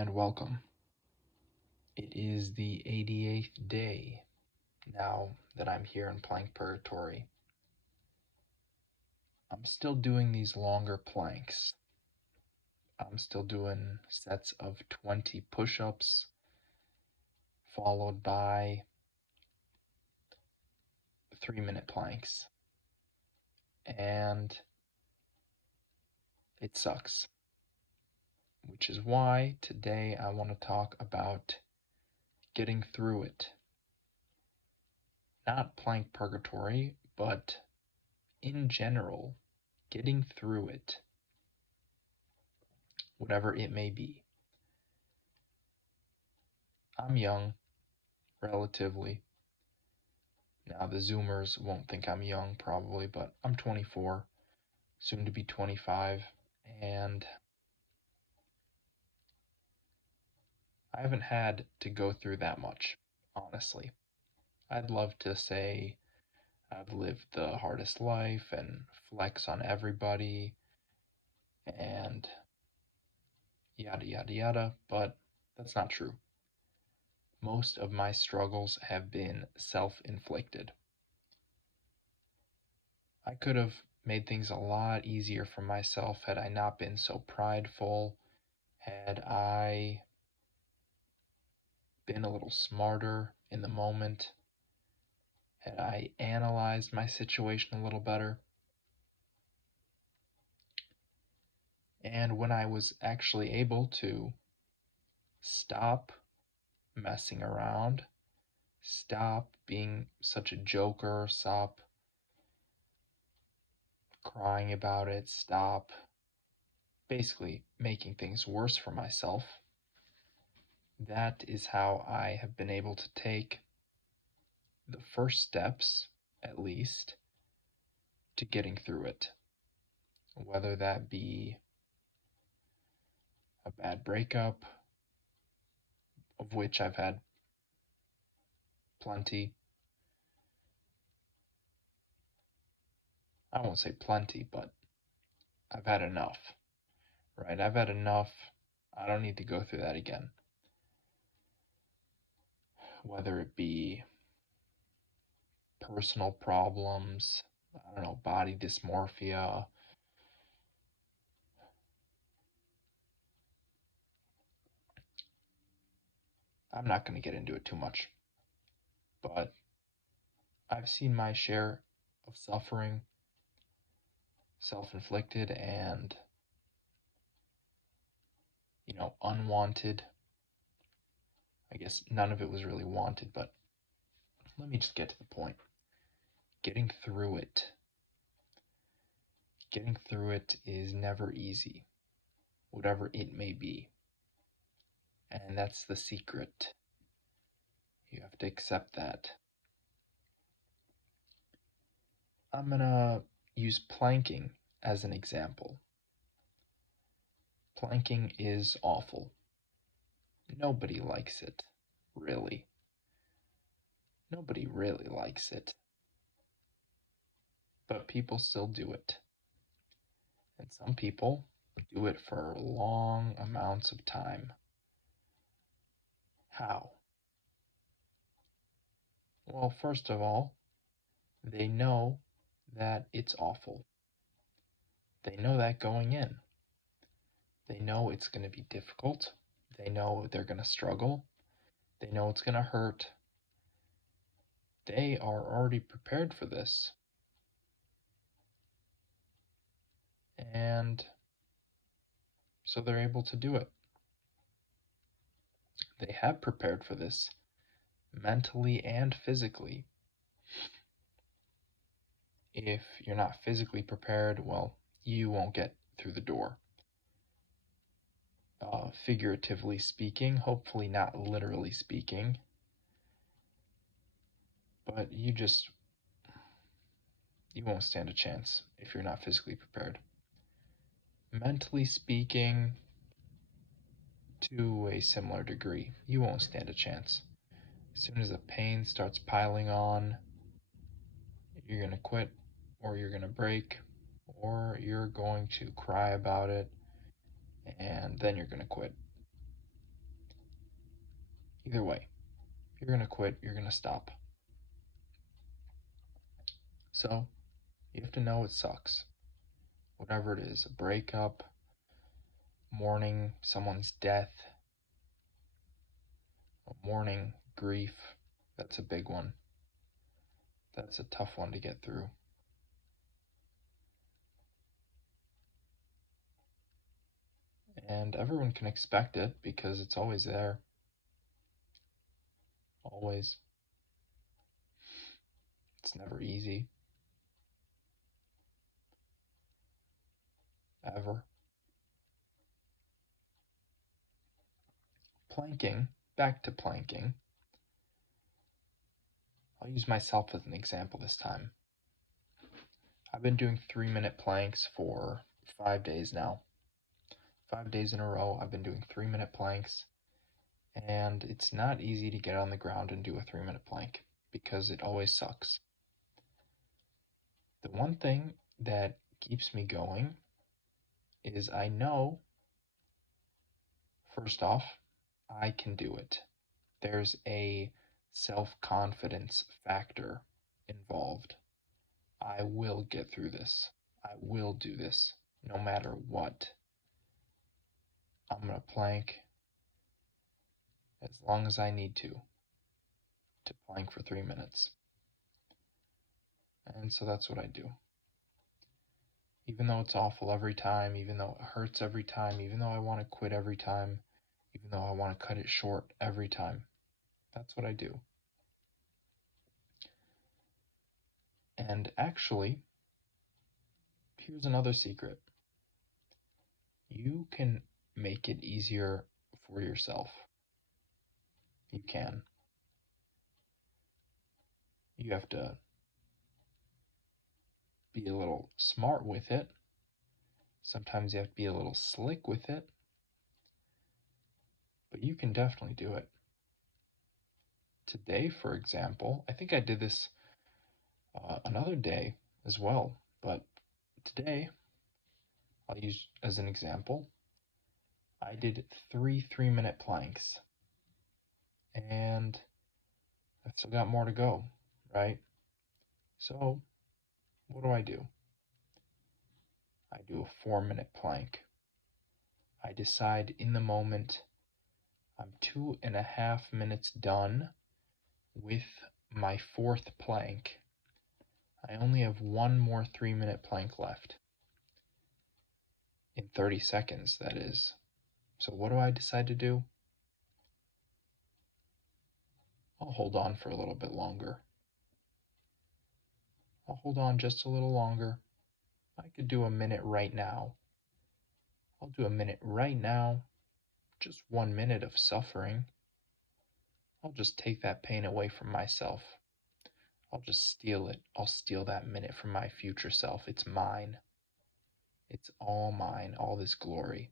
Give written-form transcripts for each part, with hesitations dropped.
and welcome. It is the 88th day now that I'm here in plank purgatory. I'm still doing these longer planks. I'm still doing sets of 20 push-ups followed by 3-minute planks. And it sucks. Which is why today I want to talk about getting through it. Not plank purgatory, but in general, getting through it, whatever it may be. I'm young, relatively. Now, the Zoomers won't think I'm young, probably, but I'm 24, soon to be 25, and I haven't had to go through that much, honestly. I'd love to say I've lived the hardest life and flex on everybody and yada yada yada, but that's not true. Most of my struggles have been self-inflicted. I could have made things a lot easier for myself had I not been so prideful, had I been a little smarter in the moment, had I analyzed my situation a little better. And when I was actually able to stop messing around, stop being such a joker, stop crying about it, stop basically making things worse for myself, that is how I have been able to take the first steps, at least, to getting through it. Whether that be a bad breakup, of which I've had plenty. I won't say plenty, but I've had enough, right? I've had enough. I don't need to go through that again. Whether it be personal problems, I don't know, body dysmorphia, I'm not going to get into it too much, but I've seen my share of suffering, self-inflicted and, unwanted. I guess none of it was really wanted, but let me just get to the point. Getting through it. Getting through it is never easy, whatever it may be. And that's the secret. You have to accept that. I'm gonna use planking as an example. Planking is awful. Nobody likes it, really. Nobody really likes it. But people still do it. And some people do it for long amounts of time. How? Well, first of all, they know that it's awful. They know that going in. They know it's going to be difficult. They know they're going to struggle. They know it's going to hurt. They are already prepared for this. And so they're able to do it. They have prepared for this mentally and physically. If you're not physically prepared, well, you won't get through the door. Figuratively speaking, hopefully not literally speaking, but you won't stand a chance if you're not physically prepared. Mentally speaking, to a similar degree, you won't stand a chance. As soon as the pain starts piling on, you're going to quit, or you're going to break, or you're going to cry about it, and then you're going to quit. Either way, you're going to quit, you're going to stop. So, you have to know it sucks. Whatever it is, a breakup, mourning someone's death, mourning grief, that's a big one. That's a tough one to get through. And everyone can expect it because it's always there. Always. It's never easy. Ever. Planking, back to planking. I'll use myself as an example this time. I've been doing 3-minute planks for 5 days now. 5 days in a row, I've been doing 3-minute planks, and it's not easy to get on the ground and do a 3-minute plank because it always sucks. The one thing that keeps me going is I know, first off, I can do it. There's a self-confidence factor involved. I will get through this. I will do this no matter what. I'm going to plank as long as I need to plank for 3 minutes. And so that's what I do. Even though it's awful every time, even though it hurts every time, even though I want to quit every time, even though I want to cut it short every time, that's what I do. And actually, here's another secret. You can make it easier for yourself. You can. You have to be a little smart with it. Sometimes you have to be a little slick with it. But you can definitely do it. Today, for example, I think I did this another day as well, but today, I'll use as an example, I did 3-minute planks, and I've still got more to go, right? So, what do? I do a 4-minute plank. I decide in the moment I'm 2.5 minutes done with my 4th plank. I only have one more 3-minute plank left. In 30 seconds, that is. So what do I decide to do? I'll hold on for a little bit longer. I'll hold on just a little longer. I could do a minute right now. I'll do a minute right now. Just 1 minute of suffering. I'll just take that pain away from myself. I'll just steal it. I'll steal that minute from my future self. It's mine. It's all mine. All this glory,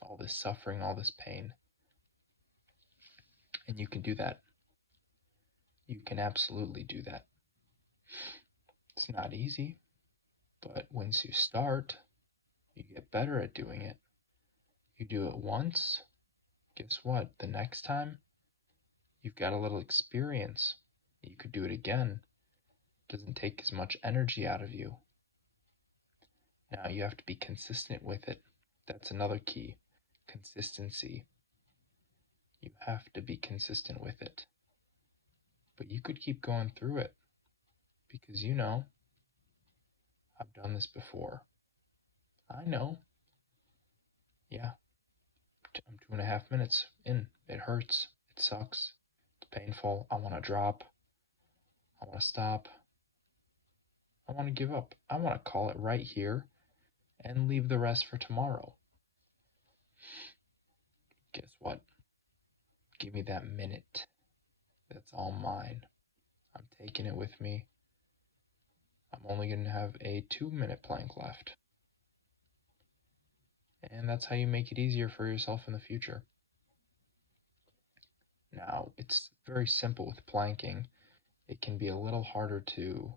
all this suffering, all this pain. And you can do that. You can absolutely do that. It's not easy, but once you start, you get better at doing it. You do it once, guess what? The next time, you've got a little experience. You could do it again. It doesn't take as much energy out of you. Now you have to be consistent with it. That's another key. Consistency. You have to be consistent with it. But you could keep going through it because you know, I've done this before. I know. Yeah, I'm 2.5 minutes in. It hurts. It sucks. It's painful. I want to drop. I want to stop. I want to give up. I want to call it right here and leave the rest for tomorrow. Guess what? Give me that minute. That's all mine. I'm taking it with me. I'm only going to have a 2-minute plank left. And that's how you make it easier for yourself in the future. Now, it's very simple with planking. It can be a little harder to,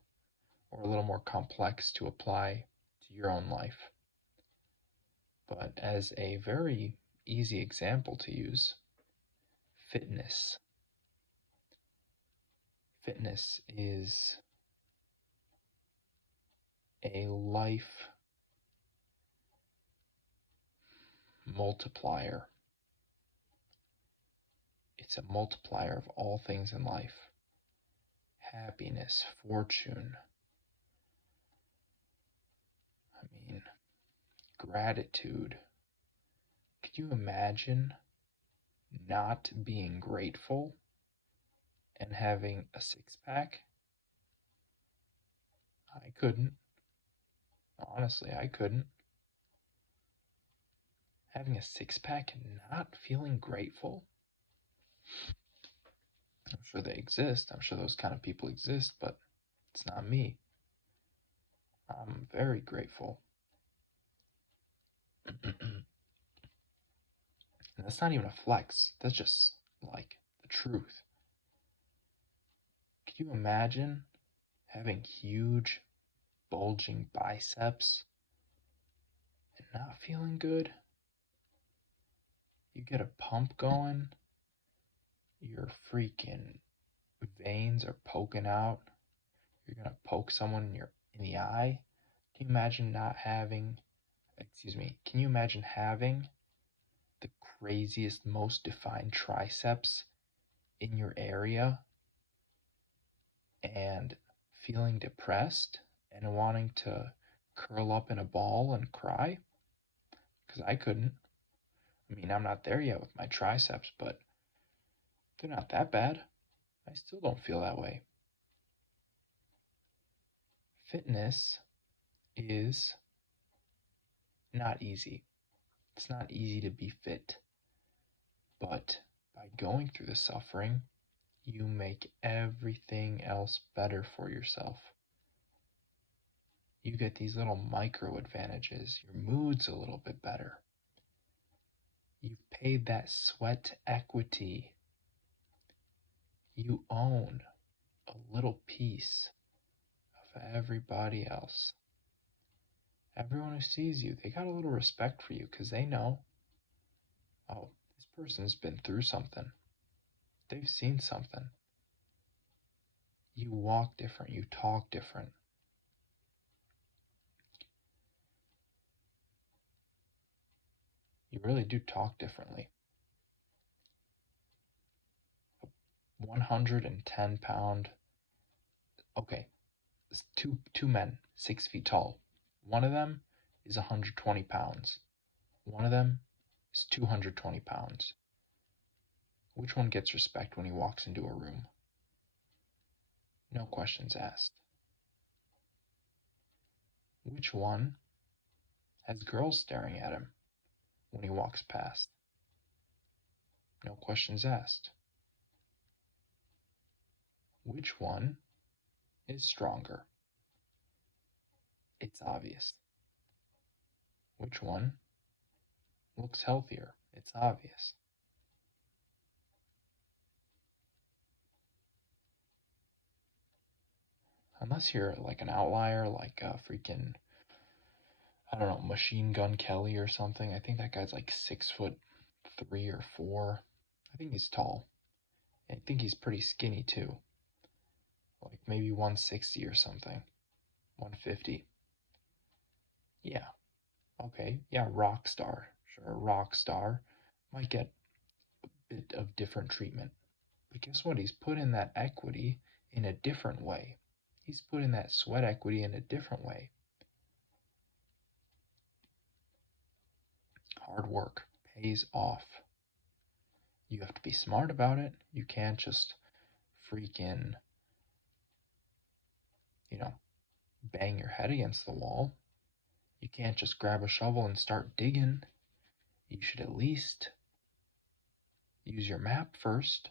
or a little more complex to apply to your own life. But as a very easy example to use, fitness. Fitness is a life multiplier. It's a multiplier of all things in life: happiness, fortune, I mean, gratitude. Could you imagine not being grateful and having a six pack? I couldn't. Honestly, I couldn't. Having a six pack and not feeling grateful? I'm sure they exist. I'm sure those kind of people exist, but it's not me. I'm very grateful. And that's not even a flex. That's just like the truth. Could you imagine having huge, bulging biceps and not feeling good? You get a pump going, your freaking veins are poking out. You're gonna poke someone in the eye. Can you imagine not having, excuse me, can you imagine having the craziest, most defined triceps in your area and feeling depressed and wanting to curl up in a ball and cry? Because I couldn't. I mean, I'm not there yet with my triceps, but they're not that bad. I still don't feel that way. Fitness is not easy. It's not easy to be fit. But by going through the suffering, you make everything else better for yourself. You get these little micro advantages. Your mood's a little bit better. You've paid that sweat equity. You own a little piece of everybody else. Everyone who sees you, they got a little respect for you because they know, oh, this person's been through something. They've seen something. You walk different, you talk different. You really do talk differently. 110-pound, okay, two men, 6 feet tall. One of them is 120 pounds. One of them is 220 pounds. Which one gets respect when he walks into a room? No questions asked. Which one has girls staring at him when he walks past? No questions asked. Which one is stronger? It's obvious. Which one looks healthier? It's obvious. Unless you're like an outlier, like a freaking, I don't know, Machine Gun Kelly or something. I think that guy's like 6'3" or 4. I think he's tall. I think he's pretty skinny too. Like maybe 160 or something. 150. Yeah. Okay. Yeah, rock star. Sure, rock star might get a bit of different treatment. But guess what? He's put in that equity in a different way. He's put in that sweat equity in a different way. Hard work pays off. You have to be smart about it. You can't just freaking, bang your head against the wall. You can't just grab a shovel and start digging. You should at least use your map first.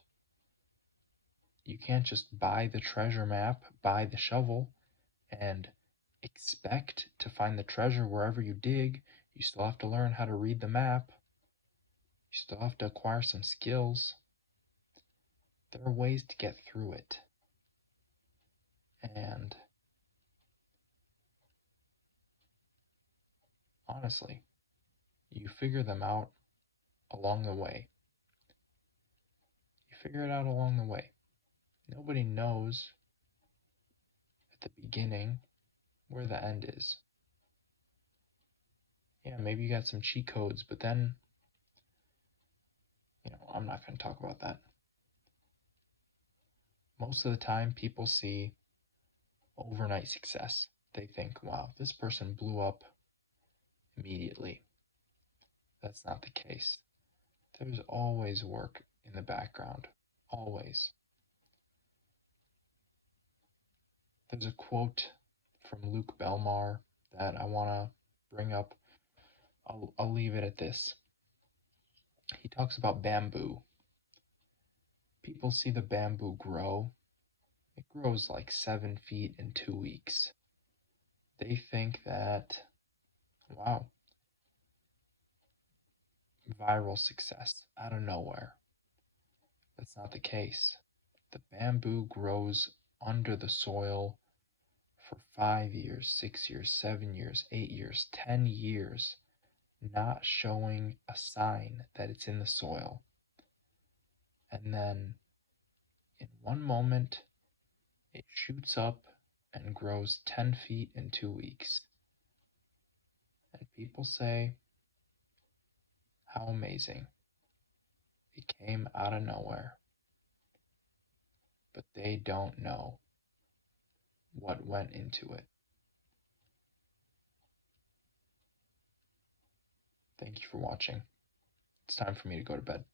You can't just buy the treasure map, buy the shovel, and expect to find the treasure wherever you dig. You still have to learn how to read the map. You still have to acquire some skills. There are ways to get through it. And honestly, you figure them out along the way. You figure it out along the way. Nobody knows at the beginning where the end is. Yeah, maybe you got some cheat codes, but then, I'm not going to talk about that. Most of the time, people see overnight success. They think, wow, this person blew up immediately. That's not the case. There's always work in the background. Always. There's a quote from Luke Belmar that I want to bring up. I'll leave it at this. He talks about bamboo. People see the bamboo grow. It grows like 7 feet in 2 weeks. They think that, wow, viral success out of nowhere. That's not the case. The bamboo grows under the soil for 5 years, 6 years, 7 years, 8 years, 10 years, not showing a sign that it's in the soil. And then in one moment, it shoots up and grows 10 feet in 2 weeks. And people say, how amazing. It came out of nowhere. But they don't know what went into it. Thank you for watching. It's time for me to go to bed.